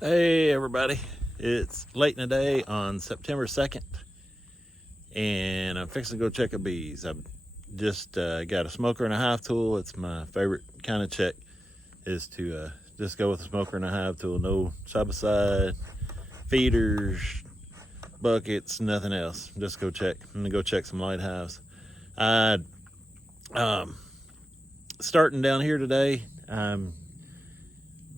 Hey everybody, it's late in the day on September 2nd and I'm fixing to go check the bees. I've just got a smoker and a hive tool. It's my favorite kind of check, is to just go with a smoker and a hive tool. No side-by-side, feeders, buckets, nothing else. Just go check. I'm gonna go check some light hives. Starting down here today, I'm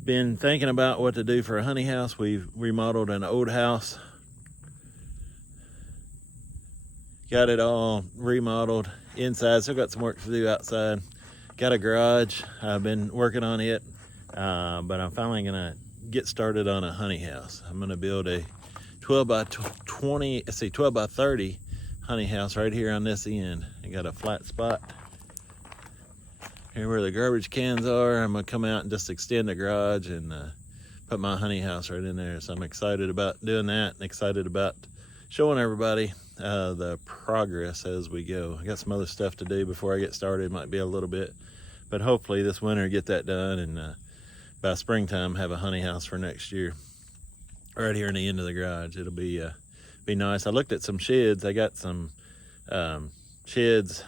been thinking about what to do for a honey house. We've remodeled an old house, got it all remodeled inside, still got some work to do outside. Got a garage, I've been working on it, but I'm finally gonna get started on a honey house. I'm gonna build a 12 by 30 honey house right here on this end. I got a flat spot here where the garbage cans are. I'm gonna come out and just extend the garage and put my honey house right in there. So I'm excited about doing that and excited about showing everybody the progress as we go. I got some other stuff to do before I get started. It might be a little bit, but hopefully this winter get that done, and by springtime have a honey house for next year right here in the end of the garage. It'll be nice. I looked at some sheds. I got some sheds.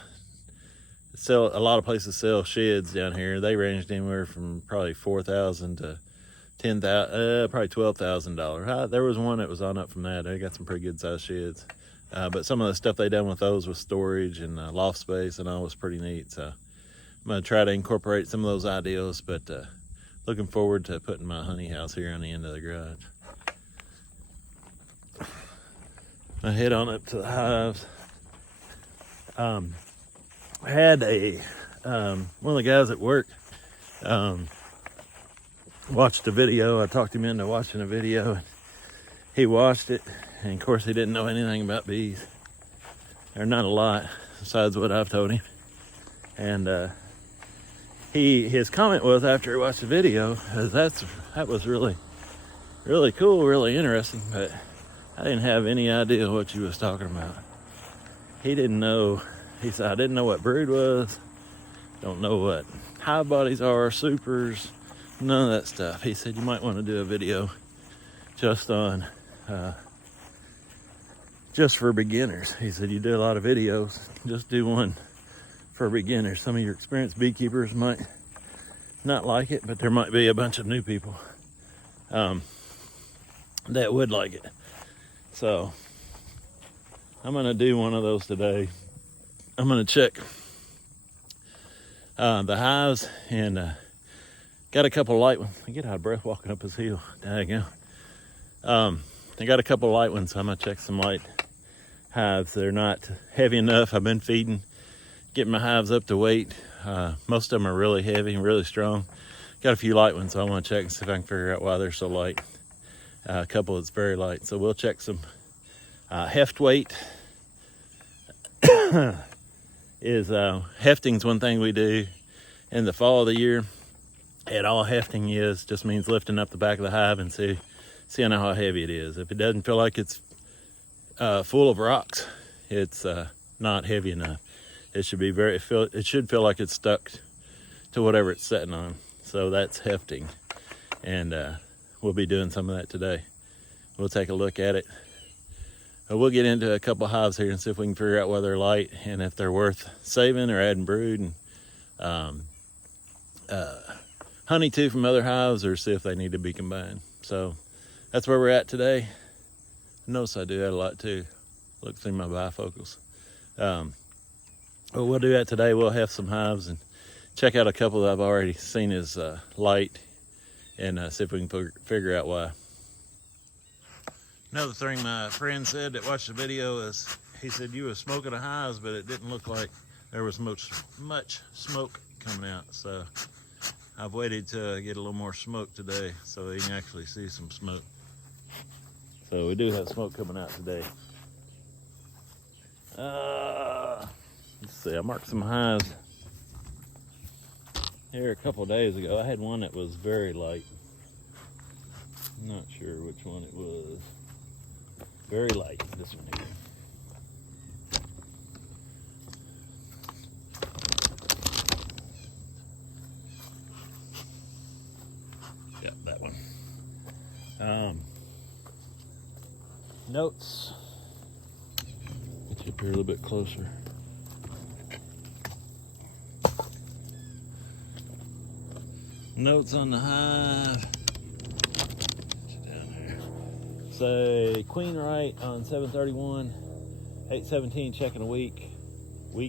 A lot of places sell sheds down here. They ranged anywhere from probably $4,000 to $10,000, probably $12,000. There was one that was on up from that. They got some pretty good sized sheds, but some of the stuff they done with those with storage and loft space and all was pretty neat. So I'm gonna try to incorporate some of those ideas, but looking forward to putting my honey house here on the end of the garage. I head on up to the hives. I had one of the guys at work watched a video. I talked him into watching a video, and he watched it, and of course he didn't know anything about bees, or not a lot besides what I've told him. And his comment was, after he watched the video, that was really cool, really interesting, but I didn't have any idea what you was talking about. He didn't know. He said, I didn't know what brood was, don't know what hive bodies are, supers, none of that stuff. He said, you might want to do a video just for beginners. He said, you do a lot of videos, just do one for beginners. Some of your experienced beekeepers might not like it, but there might be a bunch of new people that would like it. So I'm gonna do one of those today. I'm gonna check the hives, and got a couple light ones. I get out of breath walking up this hill. Daggone. I got a couple light ones, so I'm gonna check some light hives. They're not heavy enough. I've been feeding, getting my hives up to weight. Most of them are really heavy and really strong. Got a few light ones, so I want to check and see if I can figure out why they're so light. A couple that's very light, so we'll check some heft weight. Hefting's one thing we do in the fall of the year. And all hefting just means lifting up the back of the hive and seeing how heavy it is. If it doesn't feel like it's full of rocks, it's not heavy enough. It should feel like it's stuck to whatever it's sitting on. So that's hefting, and we'll be doing some of that today. We'll take a look at it. We'll get into a couple hives here and see if we can figure out whether they're light and if they're worth saving or adding brood, and honey too from other hives, or see if they need to be combined. So that's where we're at today. Notice I do that a lot too. Look through my bifocals. But we'll do that today. We'll have some hives and check out a couple that I've already seen as light, and see if we can figure out why. Another thing my friend said that watched the video is, he said you were smoking the hives, but it didn't look like there was much smoke coming out. So I've waited to get a little more smoke today so you can actually see some smoke. So we do have smoke coming out today. Let's see, I marked some hives here a couple days ago. I had one that was very light. I'm not sure which one it was. Very light, this one here. Yeah, that one. Notes. Get you up here a little bit closer. Notes on the hive. Down here. Say queen right on 731, 817 checking a week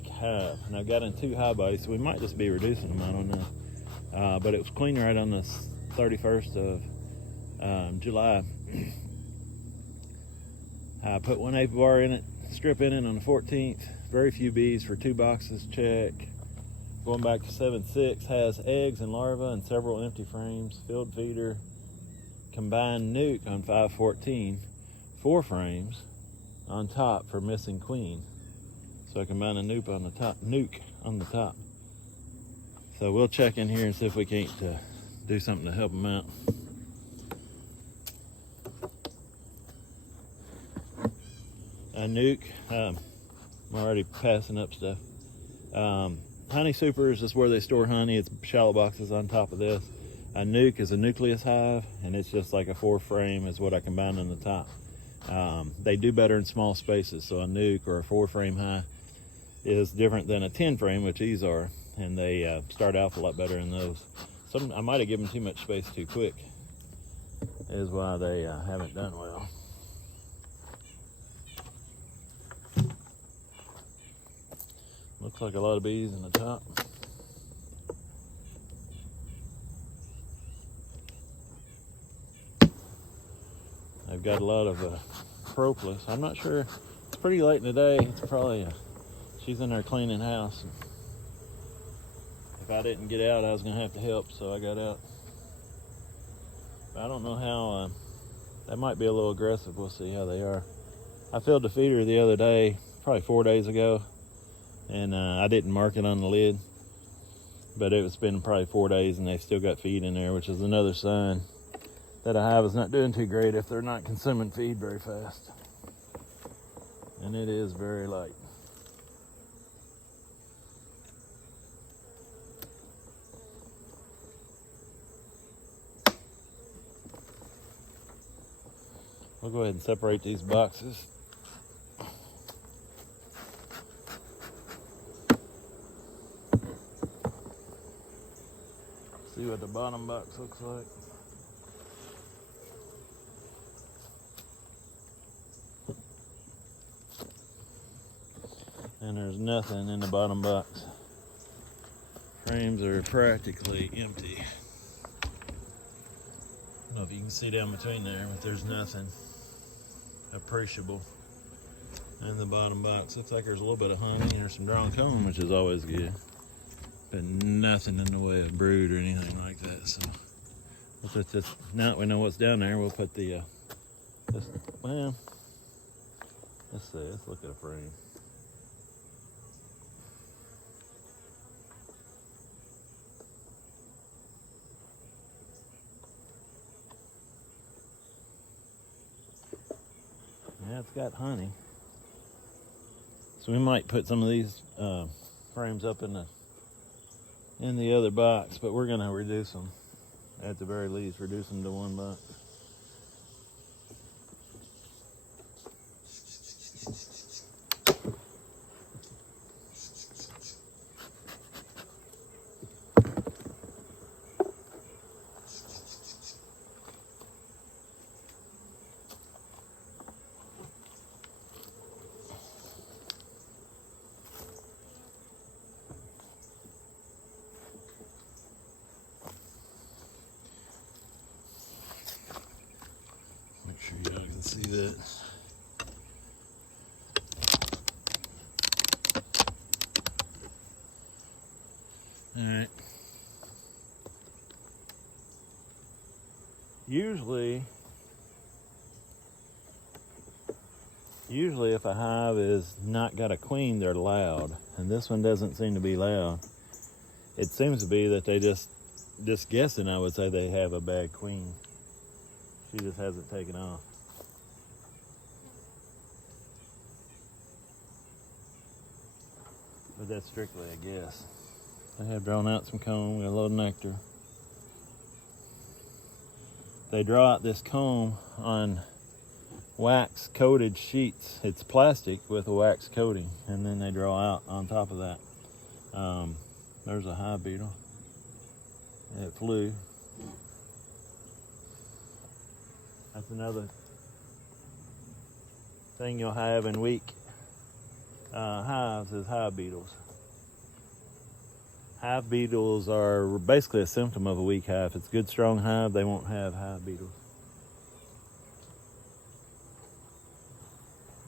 hive. And I've got in 2 hive bodies, so we might just be reducing them. I don't know. But it was queen right on the 31st of July. I put 1 apivar in it, strip in it on the 14th. Very few bees for 2 boxes. Check. Going back to 7.6, has eggs and larvae and several empty frames. Filled feeder, combined nuke on 5.14, 4 frames on top for missing queen. So I combine a nuke on the top. So we'll check in here and see if we can't do something to help them out. A nuke, I'm already passing up stuff. Honey supers is where they store honey. It's shallow boxes on top of this. A nuke is a nucleus hive, and it's just like a 4 frame is what I combine on the top. They do better in small spaces, so a nuke or a 4 frame hive is different than a 10 frame, which these are, and they start out a lot better in those. I might have given too much space too quick, is why they haven't done well. Looks like a lot of bees in the top. They've got a lot of propolis. I'm not sure. It's pretty late in the day. It's probably she's in there cleaning house. If I didn't get out, I was gonna have to help, so I got out. But I don't know how. They might be a little aggressive. We'll see how they are. I filled the feeder the other day, probably 4 days ago. And I didn't mark it on the lid, but it's been probably 4 days and they've still got feed in there, which is another sign that a hive is not doing too great if they're not consuming feed very fast. And it is very light. We'll go ahead and separate these boxes. See what the bottom box looks like. And there's nothing in the bottom box. Frames are practically empty. I don't know if you can see down between there, but there's nothing appreciable in the bottom box. Looks like there's a little bit of honey or some drawn comb, which is always good. But nothing in the way of brood or anything like that. So now that we know what's down there, we'll put the well, let's see. Let's look at a frame. Yeah, it's got honey. So we might put some of these frames up in the other box, but we're gonna reduce them. At the very least, reduce them to 1 box. Make sure y'all can see that. All right. Usually if a hive is not got a queen, they're loud, and this one doesn't seem to be loud. It seems to be that they just guessing, I would say they have a bad queen. She just hasn't taken off. But that's strictly a guess. They have drawn out some comb, got a little nectar. They draw out this comb on wax coated sheets. It's plastic with a wax coating, and then they draw out on top of that. There's a hive beetle. It flew. That's another thing you'll have in weak hives is hive beetles. Hive beetles are basically a symptom of a weak hive. If it's a good, strong hive, they won't have hive beetles,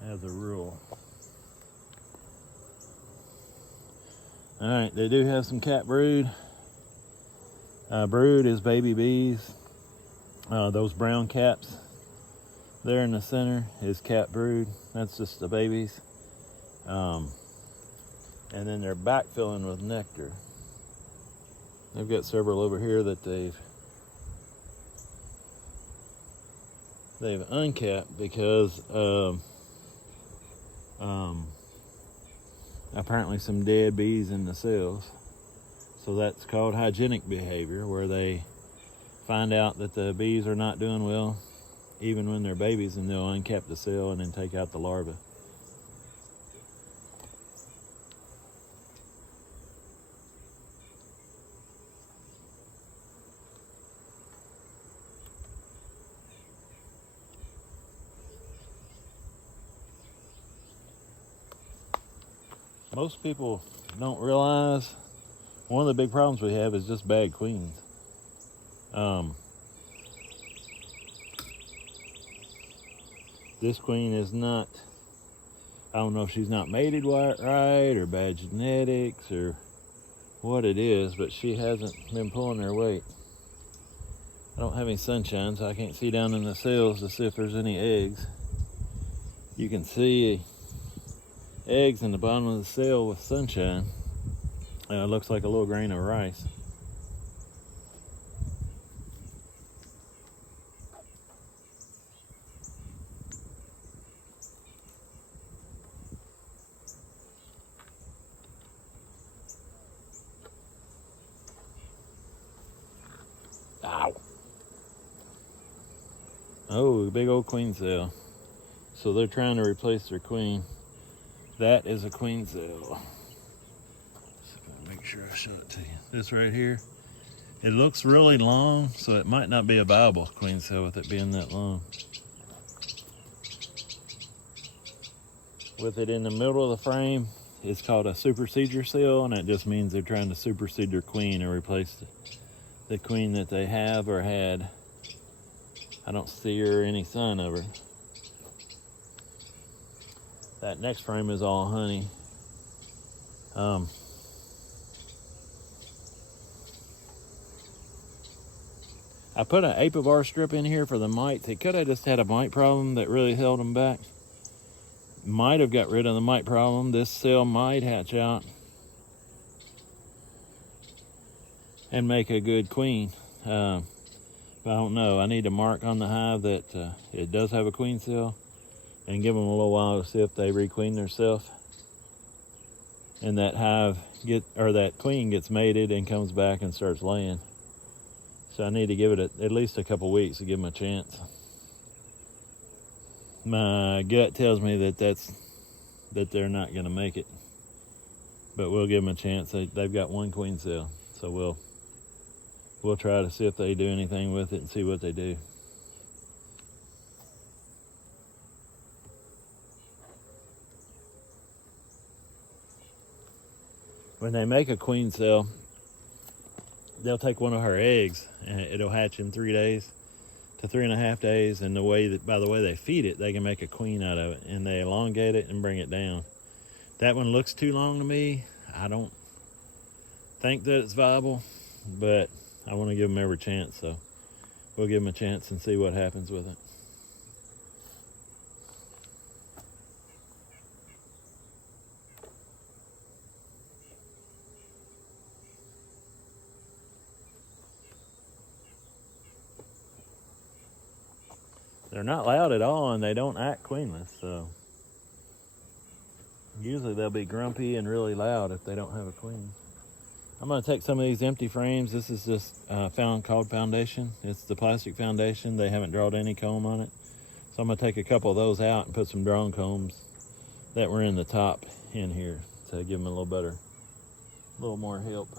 as a rule. All right, they do have some cat brood. Brood is baby bees. Those brown caps there in the center is cat brood. That's just the babies. And then they're backfilling with nectar. They've got several over here that they've uncapped because of apparently some dead bees in the cells. So that's called hygienic behavior, where they find out that the bees are not doing well even when they're babies, and they'll uncap the cell and then take out the larva. Most people don't realize one of the big problems we have is just bad queens. This queen is not, I don't know if she's not mated right or bad genetics or what it is, but she hasn't been pulling her weight. I don't have any sunshine, so I can't see down in the cells to see if there's any eggs. You can see eggs in the bottom of the cell with sunshine. It looks like a little grain of rice. Ow. Oh, big old queen cell. So they're trying to replace their queen. That is a queen cell. Make sure I show it to you. This right here, it looks really long, so it might not be a viable queen cell with it being that long. With it in the middle of the frame, it's called a supersedure cell, and it just means they're trying to supersede their queen and replace the queen that they have or had. I don't see her or any sign of her. That next frame is all honey. I put an apivar strip in here for the mites. It could have just had a mite problem that really held them back. Might have got rid of the mite problem. This cell might hatch out and make a good queen. But I don't know. I need to mark on the hive that it does have a queen cell, and give them a little while to see if they requeen themselves. And that hive that queen gets mated and comes back and starts laying. So I need to give it at least a couple weeks to give them a chance. My gut tells me that they're not going to make it, but we'll give them a chance. They've got one queen cell, so we'll try to see if they do anything with it and see what they do. When they make a queen cell, they'll take one of her eggs and it'll hatch in 3 days to 3.5 days. And by the way they feed it, they can make a queen out of it, and they elongate it and bring it down. That one looks too long to me. I don't think that it's viable, but I want to give them every chance. So we'll give them a chance and see what happens with it. They're not loud at all, and they don't act queenless, so usually they'll be grumpy and really loud if they don't have a queen. I'm going to take some of these empty frames. This is just called foundation. It's the plastic foundation. They haven't drawn any comb on it. So I'm gonna take a couple of those out and put some drone combs that were in the top in here to give them a little more help.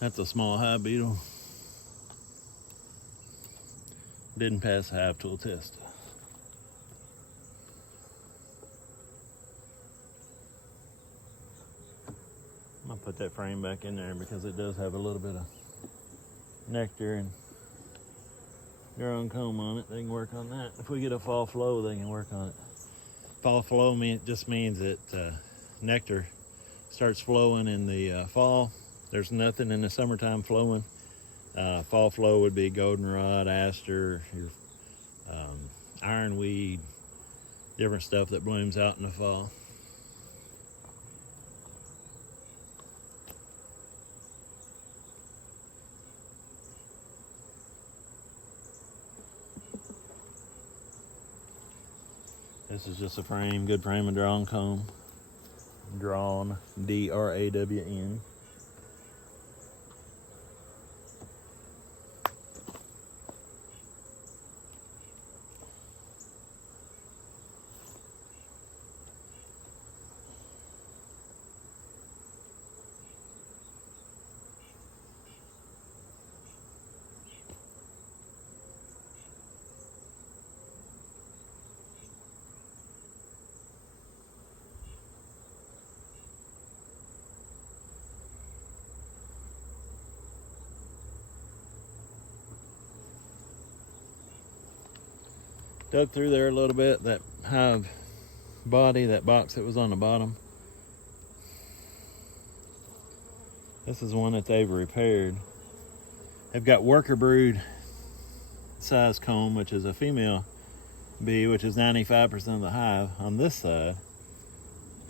That's a small hive beetle. Didn't pass the hive tool test. I'm gonna put that frame back in there because it does have a little bit of nectar and drone comb on it. They can work on that. If we get a fall flow, they can work on it. Fall flow just means that nectar starts flowing in the fall. There's nothing in the summertime flowing. Fall flow would be goldenrod, aster, your ironweed, different stuff that blooms out in the fall. This is just a frame, good frame of drawn comb. Drawn, D-R-A-W-N. Dug through there a little bit, that hive body, that box that was on the bottom. This is one that they've repaired. They've got worker brood size comb, which is a female bee, which is 95% of the hive on this side.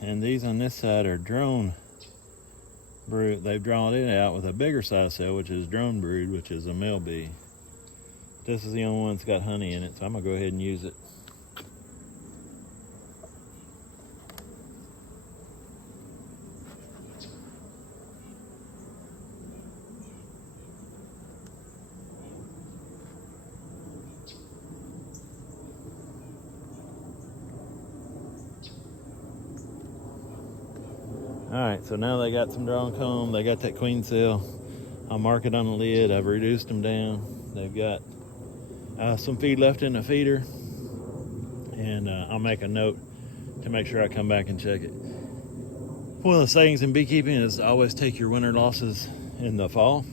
And these on this side are drone brood. They've drawn it out with a bigger size cell, which is drone brood, which is a male bee. This is the only one that's got honey in it, so I'm gonna go ahead and use it. All right, so now they got some drawn comb. They got that queen cell. I'll mark it on the lid. I've reduced them down. They've got some feed left in the feeder, and I'll make a note to make sure I come back and check it. One of the sayings in beekeeping is always take your winter losses in the fall,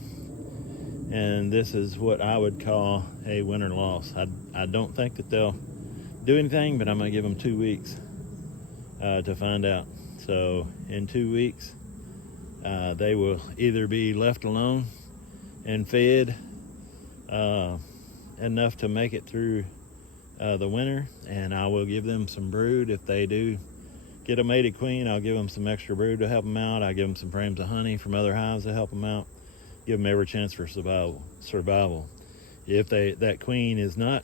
and this is what I would call a winter loss. I don't think that they'll do anything, but I'm gonna give them 2 weeks to find out. So in 2 weeks, they will either be left alone and fed enough to make it through the winter, and I will give them some brood. If they do get a mated queen, I'll give them some extra brood to help them out. I'll give them some frames of honey from other hives to help them out. Give them every chance for survival. If that queen is not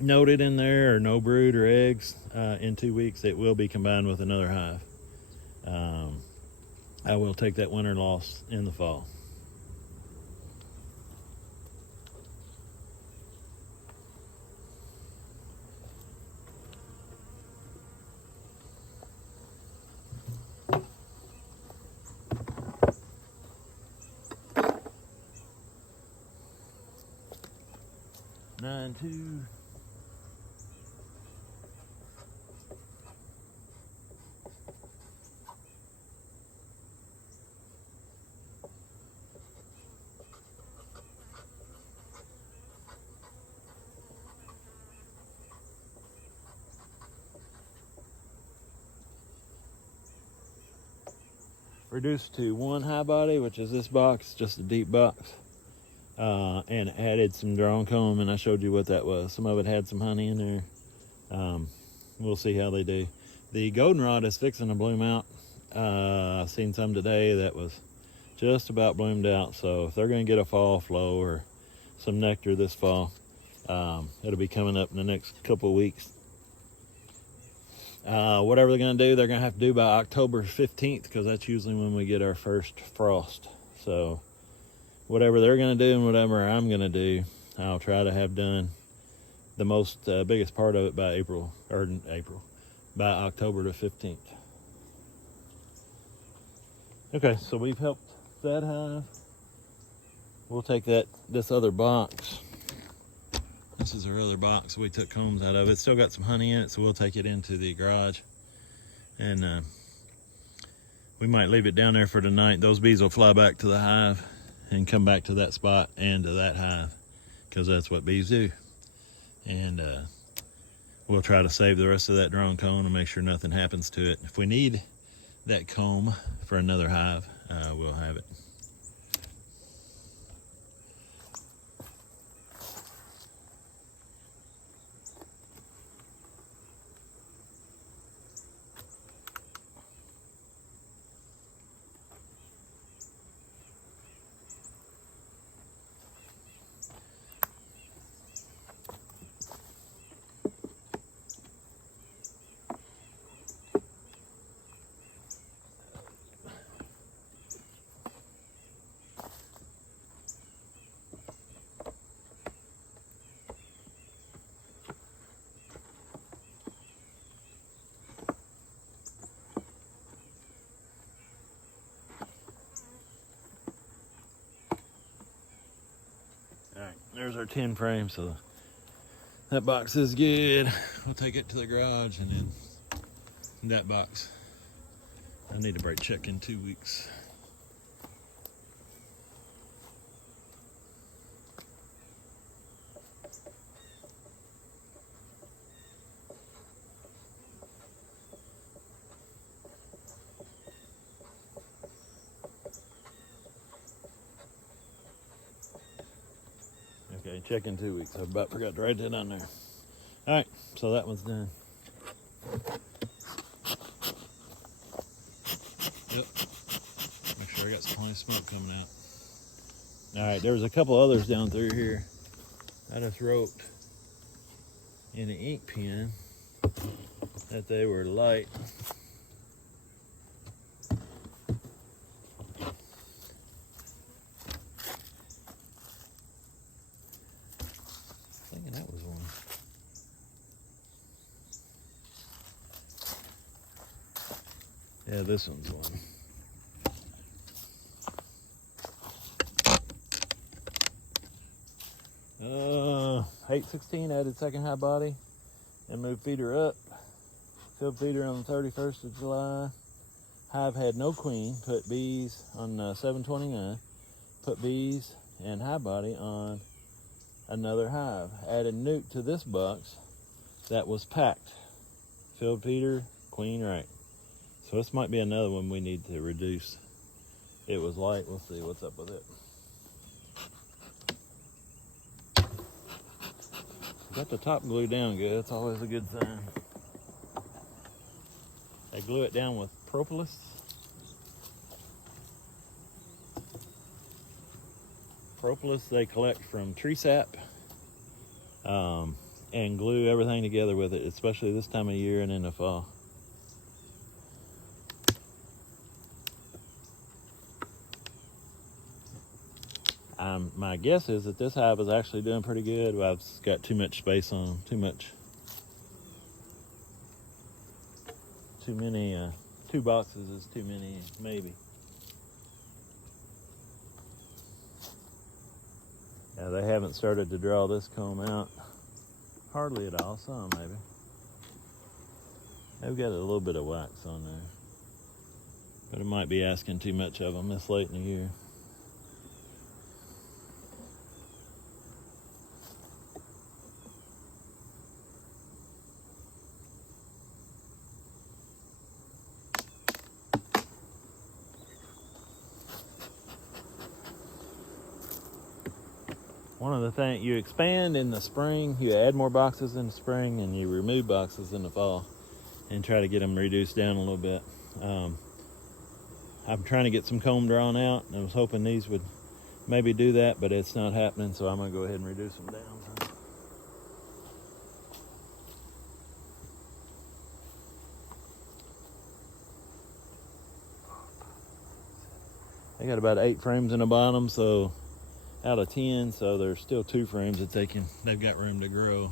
noted in there, or no brood or eggs, in 2 weeks, it will be combined with another hive. I will take that winter loss in the fall. Nine two. Reduced to one high body, which is this box, just a deep box, and added some drawn comb, and I showed you what that was. Some of it had some honey in there. we'll see how they do. The goldenrod is fixing to bloom out. I've seen some today that was just about bloomed out, so if they're going to get a fall flow or some nectar this fall, it'll be coming up in the next couple of weeks. Whatever they're going to do, they're going to have to do by October 15th, because that's usually when we get our first frost. So whatever they're going to do and whatever I'm going to do, I'll try to have done the most biggest part of it by by October the 15th. Okay, so we've helped that hive. We'll take this other box. This is our other box we took combs out of. It's still got some honey in it, so we'll take it into the garage. And we might leave it down there for tonight. Those bees will fly back to the hive and come back to that spot and to that hive, because that's what bees do. And we'll try to save the rest of that drone cone and make sure nothing happens to it. If we need that comb for another hive, we'll have it. Alright, there's our 10 frame, so that box is good. We'll take it to the garage, and then that box, I need a brake check in 2 weeks. Okay, check in 2 weeks. I about forgot to write that on there. All right, so that one's done. Yep. Make sure I got plenty of smoke coming out. All right, there was a couple others down through here. I just wrote in an ink pen that they were light. Thinking that was one. Yeah, this one's one. 8/16 added second high body and moved feeder up. Filled feeder on the 31st of July. Hive had no queen. Put bees on 7/29. Put bees and high body on another hive. Added nuke to this box that was packed. Filled feeder, queen right. So this might be another one we need to reduce. It was light. We'll see what's up with it. Got the top glue down good. That's always a good sign. They glue it down with propolis. Propolis they collect from tree sap, and glue everything together with it, especially this time of year and in the fall. My guess is that this hive is actually doing pretty good. Well, I've got too much space on, too many, 2 boxes is too many, maybe. Yeah, they haven't started to draw this comb out hardly at all. Some maybe. They've got a little bit of wax on there, but it might be asking too much of them this late in the year. One of the things, you expand in the spring, you add more boxes in the spring, and you remove boxes in the fall and try to get them reduced down a little bit. I'm trying to get some comb drawn out, and I was hoping these would maybe do that, but it's not happening, so I'm going to go ahead and reduce them down. They got about 8 frames in the bottom, so out of 10, so there's still 2 frames that they've got room to grow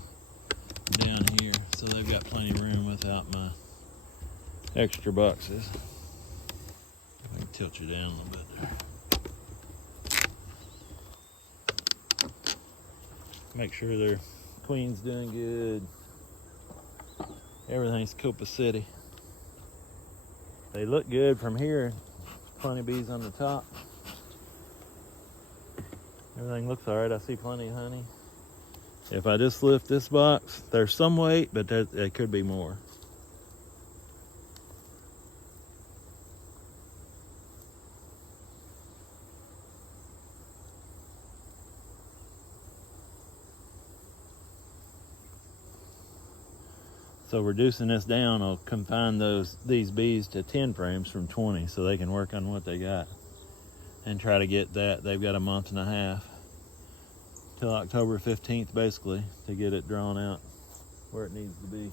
down here, so they've got plenty of room without my extra boxes. I can tilt you down a little bit there. Make sure their queen's doing good. Everything's copacetic. They look good from here. Plenty of bees on the top. Everything looks all right. I see plenty of honey. If I just lift this box, there's some weight, but there could be more. So reducing this down will confine these bees to 10 frames from 20, so they can work on what they got and try to get that. They've got a month and a half till October 15th basically to get it drawn out where it needs to be.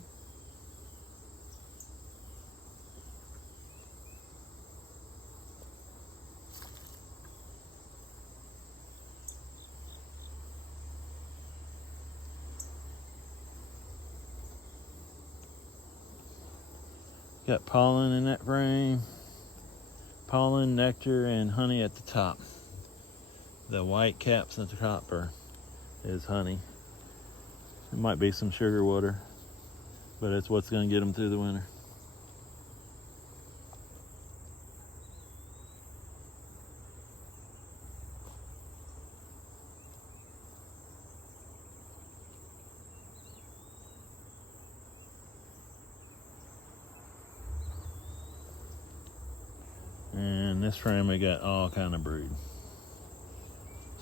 Got pollen in that frame. Pollen, nectar, and honey at the top. The white caps at the top is honey. It might be some sugar water, but it's what's going to get them through the winter. And this frame we got all kind of brood.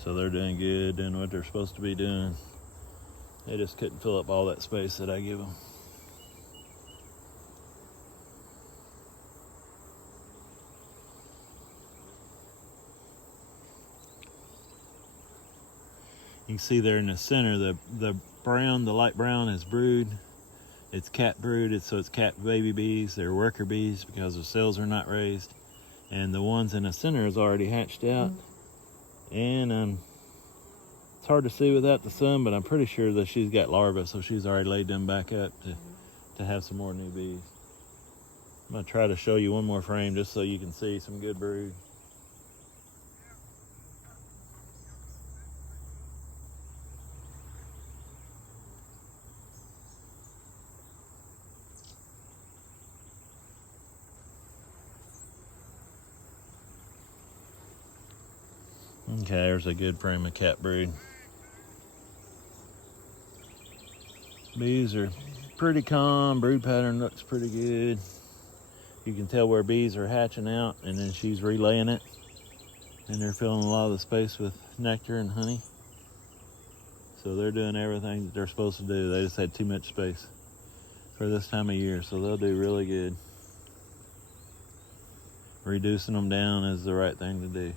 So they're doing good, doing what they're supposed to be doing. They just couldn't fill up all that space that I give them. You can see there in the center, the brown, the light brown is brood. It's cat brood, so it's cat baby bees. They're worker bees because the cells are not raised. And the ones in the center is already hatched out. And it's hard to see without the sun, but I'm pretty sure that she's got larvae, so she's already laid them back up to have some more new bees. I'm gonna try to show you one more frame just so you can see some good brood. Okay, there's a good frame of cat brood. Bees are pretty calm. Brood pattern looks pretty good. You can tell where bees are hatching out, and then she's relaying it. And they're filling a lot of the space with nectar and honey. So they're doing everything that they're supposed to do. They just had too much space for this time of year, so they'll do really good. Reducing them down is the right thing to do.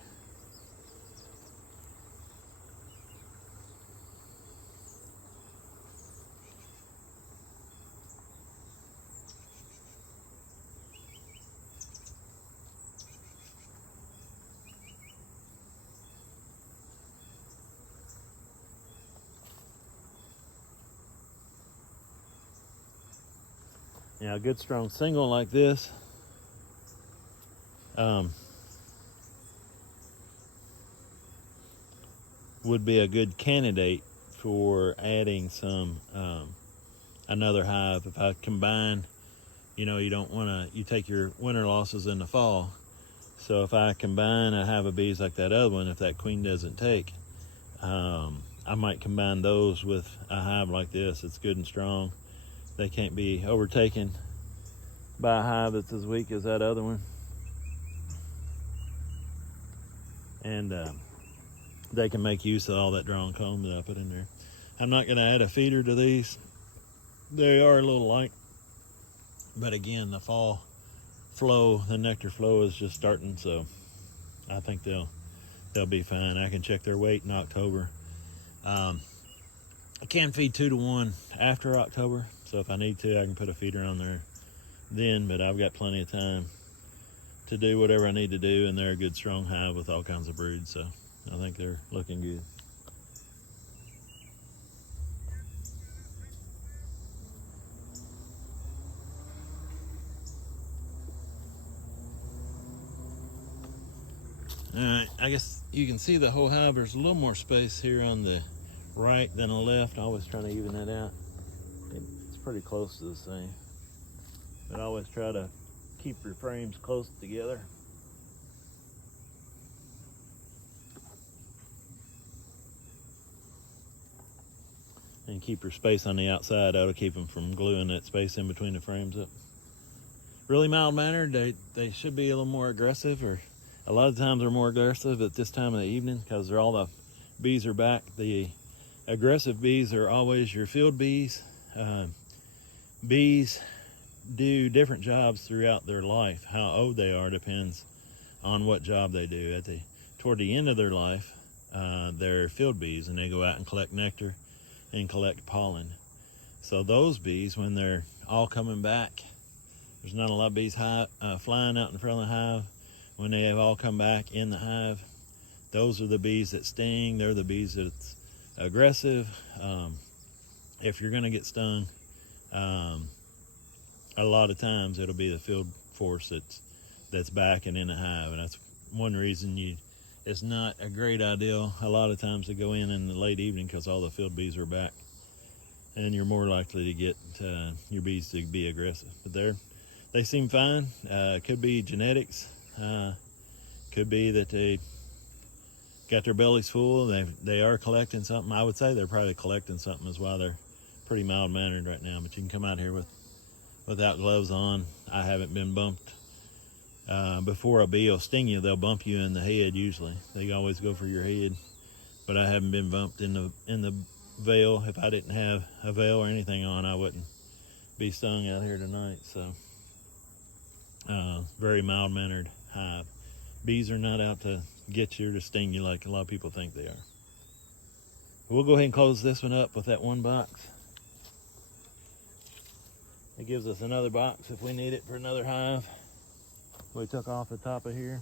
Now, a good strong single like this would be a good candidate for adding some another hive. If I combine, you don't want to, you take your winter losses in the fall. So if I combine a hive of bees like that other one, if that queen doesn't take, I might combine those with a hive like this. It's good and strong. They can't be overtaken by a hive that's as weak as that other one. And they can make use of all that drawn comb that I put in there. I'm not going to add a feeder to these. They are a little light, but again, the fall flow, the nectar flow is just starting, so I think they'll be fine. I can check their weight in October. I can feed 2 to 1 after October, so if I need to, I can put a feeder on there then, but I've got plenty of time to do whatever I need to do, and they're a good strong hive with all kinds of brood, so I think they're looking good. All right, I guess you can see the whole hive. There's a little more space here on the right than the left. I always try to even that out. It's pretty close to the same, but I always try to keep your frames close together. And keep your space on the outside. That'll keep them from gluing that space in between the frames up. Really mild-mannered. They should be a little more aggressive, or a lot of times they're more aggressive at this time of the evening because all the bees are back. The aggressive bees are always your field bees. Bees do different jobs throughout their life. How old they are depends on what job they do. Toward the end of their life, they're field bees, and they go out and collect nectar and collect pollen. So those bees, when they're all coming back, there's not a lot of bees flying out in front of the hive. When they have all come back in the hive, those are the bees that sting. They're the bees that's aggressive. If you're going to get stung, a lot of times it'll be the field force that's back and in the hive, and that's one reason it's not a great idea a lot of times to go in the late evening, because all the field bees are back, and you're more likely to get your bees to be aggressive. But they seem fine. Could be genetics. Could be that they got their bellies full. They are collecting something. I would say they're probably collecting something is why they're pretty mild-mannered right now. But you can come out here without gloves on. I haven't been bumped. Before a bee will sting you, they'll bump you in the head usually. They always go for your head. But I haven't been bumped in the veil. If I didn't have a veil or anything on, I wouldn't be stung out here tonight. So very mild-mannered hive. Bees are not out to get you or to sting you like a lot of people think they are. We'll go ahead and close this one up with that one box. It gives us another box if we need it for another hive. We took off the top of here.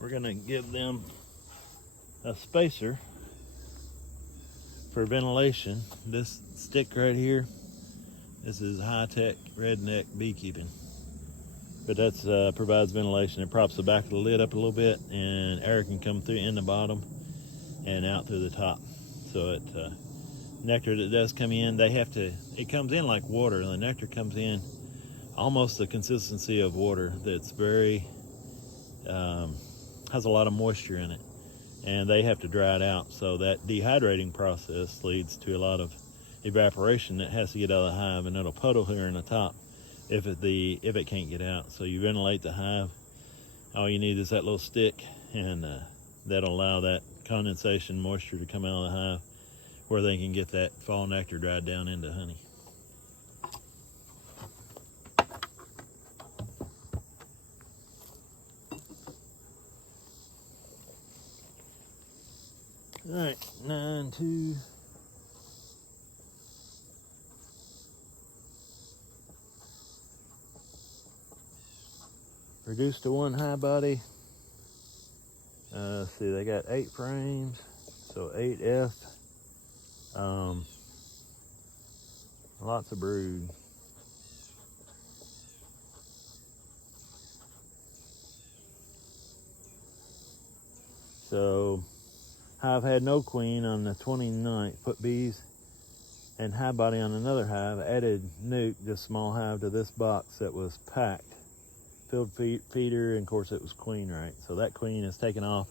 We're gonna give them a spacer for ventilation. This stick right here, this is high-tech redneck beekeeping, but that's provides ventilation. It props the back of the lid up a little bit, and air can come through in the bottom and out through the top. So nectar that does come in, it comes in like water. The nectar comes in almost the consistency of water. That's very has a lot of moisture in it, and they have to dry it out. So that dehydrating process leads to a lot of evaporation that has to get out of the hive, and it'll puddle here in the top if it can't get out. So you ventilate the hive. All you need is that little stick, and that'll allow that condensation moisture to come out of the hive, where they can get that fall nectar dried down into honey. All right, 9-2. Reduced to one high body. Let's see, they got 8 frames, so 8F. Lots of brood. So hive had no queen on the 29th, put bees and high body on another hive, added nuke, just small hive, to this box that was packed. Filled feeder, and of course it was queen, right? So that queen is taken off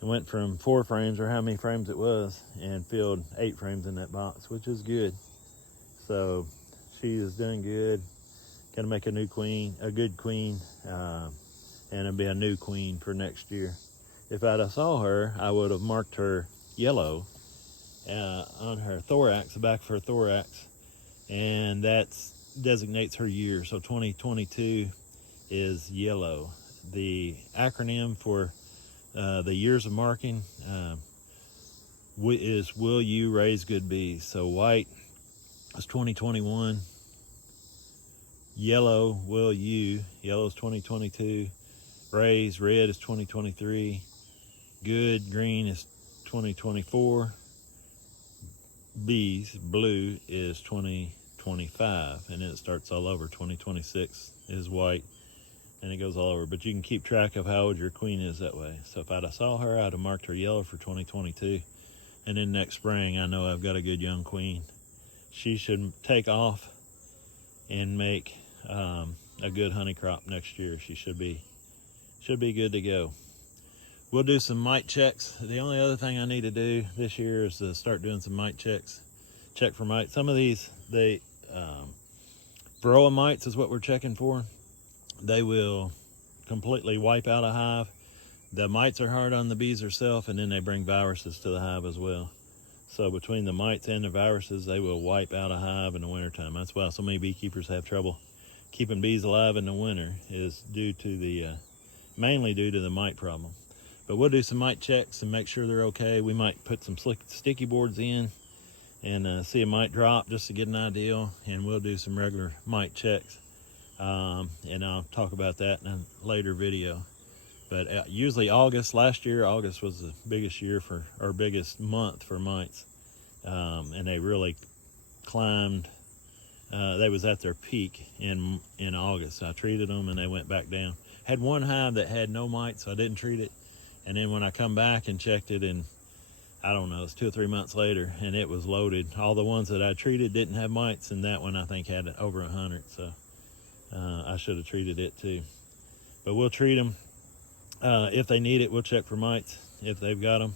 and went from 4 frames, or how many frames it was, and filled 8 frames in that box, which is good. So She is doing good. Gonna make a new queen, a good queen, and it'll be a new queen for next year. If I'd have saw her, I would have marked her yellow on her thorax, the back of her thorax, and that designates her year. So 2022 is yellow. The acronym for the years of marking is Will You Raise Good Bees? So white is 2021, yellow, Will You, yellow is 2022, raise, red is 2023, good, green is 2024, bees, blue is 2025, and then it starts all over. 2026 is white, and it goes all over. But you can keep track of how old your queen is that way. So if I'd have saw her, I'd have marked her yellow for 2022, and then next spring I know I've got a good young queen. She should take off and make a good honey crop next year. She should be good to go. We'll do some mite checks. The only other thing I need to do this year is to start doing some mite checks. Check for mites. Some of these, Varroa mites is what we're checking for. They will completely wipe out a hive. The mites are hard on the bees herself, and then they bring viruses to the hive as well. So between the mites and the viruses, they will wipe out a hive in the wintertime. That's why so many beekeepers have trouble keeping bees alive in the winter, is due to the mainly due to the mite problem. But we'll do some mite checks and make sure they're okay. We might put some sticky boards in and see a mite drop just to get an idea, and we'll do some regular mite checks. And I'll talk about that in a later video. But usually last year, August was the biggest biggest month for mites. And they really climbed. They was at their peak in August. I treated them and they went back down. Had one hive that had no mites, so I didn't treat it. And then when I come back and checked it, and I don't know, it's 2 or 3 months later, and it was loaded. All the ones that I treated didn't have mites, and that one I think had over 100. So I should have treated it too. But we'll treat them. If they need it, we'll check for mites. If they've got them,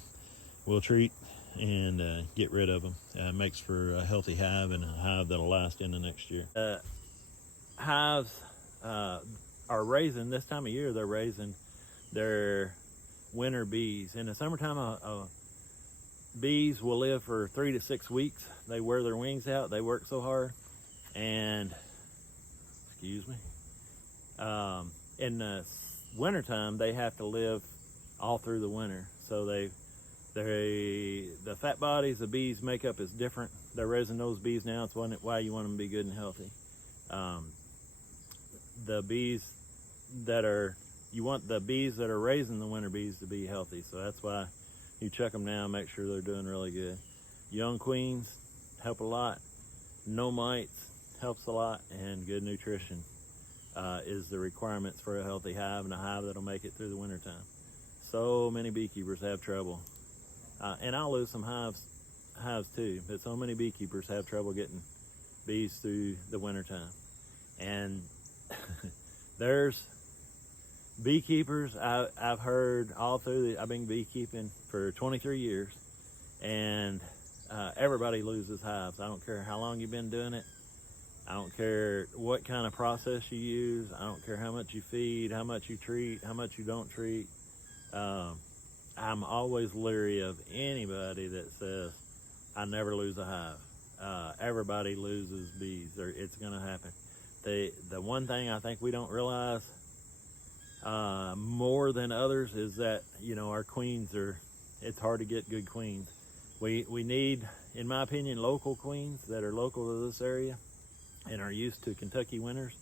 we'll treat and get rid of them. Makes for a healthy hive and a hive that'll last into next year. Hives are raising, this time of year, they're raising their winter bees. In the summertime, bees will live for 3 to 6 weeks. They wear their wings out. They work so hard. And, excuse me, in the wintertime, they have to live all through the winter. So the fat bodies the bees make up is different. They're raising those bees now. It's why you want them to be good and healthy. You want the bees that are raising the winter bees to be healthy. So that's why you check them now, make sure they're doing really good. Young queens help a lot. No mites helps a lot, and good nutrition is the requirements for a healthy hive, and a hive that'll make it through the wintertime. So many beekeepers have trouble, and I'll lose some hives too, but so many beekeepers have trouble getting bees through the wintertime. And there's beekeepers I've heard all through I've been beekeeping for 23 years, and everybody loses hives. I don't care how long you've been doing it. I don't care what kind of process you use. I don't care how much you feed, how much you treat, how much you don't treat. I'm always leery of anybody that says, I never lose a hive. Everybody loses bees. It's going to happen. The one thing I think we don't realize more than others is that, our queens it's hard to get good queens. We need, in my opinion, local queens that are local to this area and are used to Kentucky winters,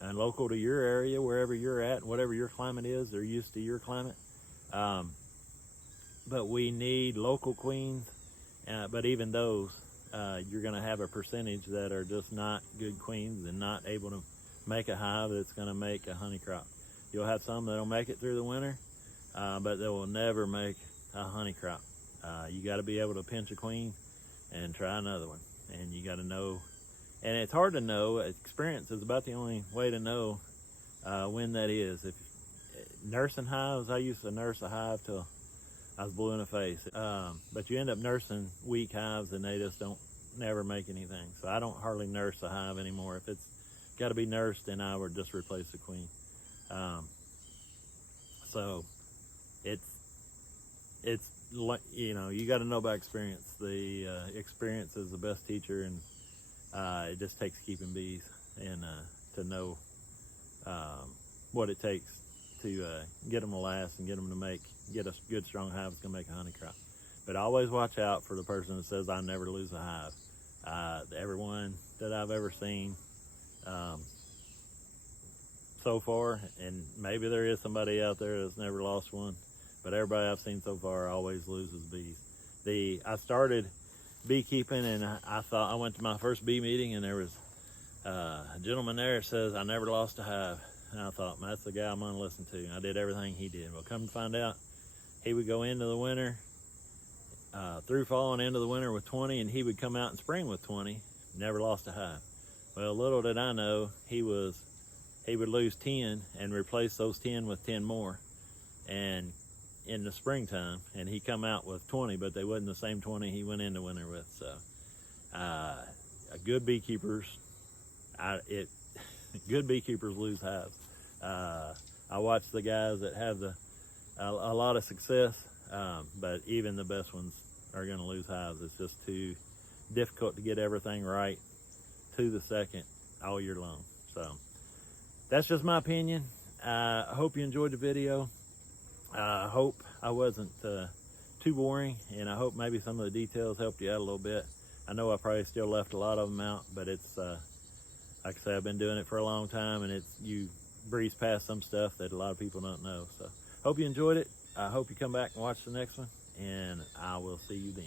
and local to your area, wherever you're at, whatever your climate is, they're used to your climate. But we need local queens, but even those, you're going to have a percentage that are just not good queens and not able to make a hive that's going to make a honey crop. You'll have some that'll make it through the winter, but they will never make a honey crop. You got to be able to pinch a queen and try another one, and you got to know. And it's hard to know. Experience is about the only way to know when that is. If nursing hives, I used to nurse a hive till I was blue in the face. But you end up nursing weak hives, and they just don't never make anything. So I don't hardly nurse a hive anymore. If it's got to be nursed, then I would just replace the queen. So it's you know, you got to know by experience. The experience is the best teacher, and it just takes keeping bees and to know what it takes to get them to last and get them to get a good strong hive that's gonna make a honey crop. But always watch out for the person that says I never lose a hive. Everyone that I've ever seen so far, and maybe there is somebody out there that's never lost one, but everybody I've seen so far always loses bees. I started beekeeping, and I went to my first bee meeting, and there was a gentleman there that says I never lost a hive. And I thought, that's the guy I'm gonna listen to. And I did everything he did. Well, come to find out, he would go into the winter, through fall and into the winter with 20, and he would come out in spring with 20, never lost a hive. Well, little did I know, he would lose 10 and replace those 10 with 10 more, and in the springtime, and he come out with 20, but they wasn't the same 20 he went into winter with. So good beekeepers, good beekeepers lose hives. I watch the guys that have a lot of success, but even the best ones are going to lose hives. It's just too difficult to get everything right to the second all year long. So that's just my opinion. I hope you enjoyed the video. I hope I wasn't too boring, and I hope maybe some of the details helped you out a little bit. I know I probably still left a lot of them out, but it's like I say, I've been doing it for a long time, and you breeze past some stuff that a lot of people don't know. So hope you enjoyed it. I hope you come back and watch the next one, and I will see you then.